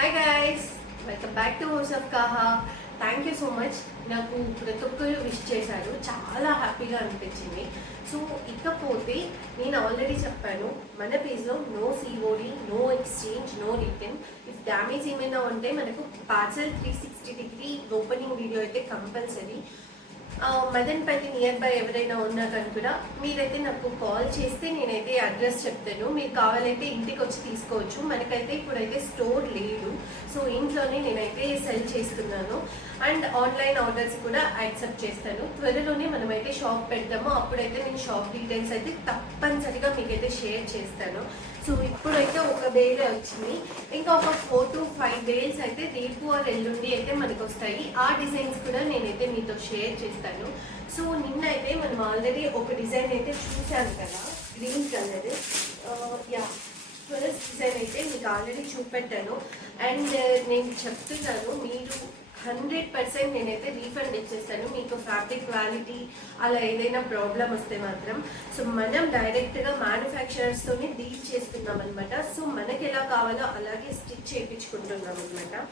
Hi guys, welcome back to house of కాహా. Thank you so much. నాకు ప్రతి ఒక్కరు విష్ చేశారు, చాలా హ్యాపీగా అనిపించింది. సో ఇకపోతే నేను ఆల్రెడీ చెప్పాను, మన పేజ్లో no COD, no exchange, no return. If damage ఏమైనా ఉంటే మనకు పార్సల్ 360 ఓపెనింగ్ వీడియో అయితే కంపల్సరీ. మదన్పల్లి నియర్ బై ఎవరైనా ఉన్నా కానీ కూడా మీరైతే నాకు కాల్ చేస్తే నేనైతే అడ్రస్ చెప్తాను. మీరు కావాలైతే ఇంటికి వచ్చి తీసుకోవచ్చు. మనకైతే ఇప్పుడైతే స్టోర్ లేదు, సో ఇంట్లోనే నేనైతే సెల్ చేస్తున్నాను. అండ్ ఆన్లైన్ ఆర్డర్స్ కూడా యాక్సెప్ట్ చేస్తాను. త్వరలోనే మనమైతే షాప్ పెడతాము, అప్పుడైతే నేను షాప్ డీటెయిల్స్ అయితే తప్పనిసరిగా మీకైతే షేర్ చేస్తాను. సో ఇప్పుడైతే ఒక బేల్ వచ్చింది, ఇంకా ఒక 4 to 5 బేల్స్ అయితే రేపు ఆర్ ఎల్లుండి అయితే మనకు వస్తాయి. ఆ డిజైన్స్ కూడా నేనైతే మీతో షేర్ చేస్తాను. సో నిన్నైతే మనం ఆల్రెడీ ఒక డిజైన్ అయితే చూసాను కదా, green colour. Yeah, first design అయితే మీకు ఆల్రెడీ చూపెట్టాను. అండ్ నేను చెప్తున్నాను, మీరు 100% నేనైతే రీఫండ్ ఇచ్చేస్తాను. మీకు ఫ్యాబ్రిక్ క్వాలిటీ అలా ఏదైనా ప్రాబ్లం వస్తే మాత్రం. సో మనం డైరెక్ట్గా మ్యానుఫ్యాక్చరర్స్తోనే డీల్ చేస్తున్నాం అనమాట. సో మనకి ఎలా కావాలో అలాగే స్టిచ్ చేయించుకుంటున్నాం అనమాట.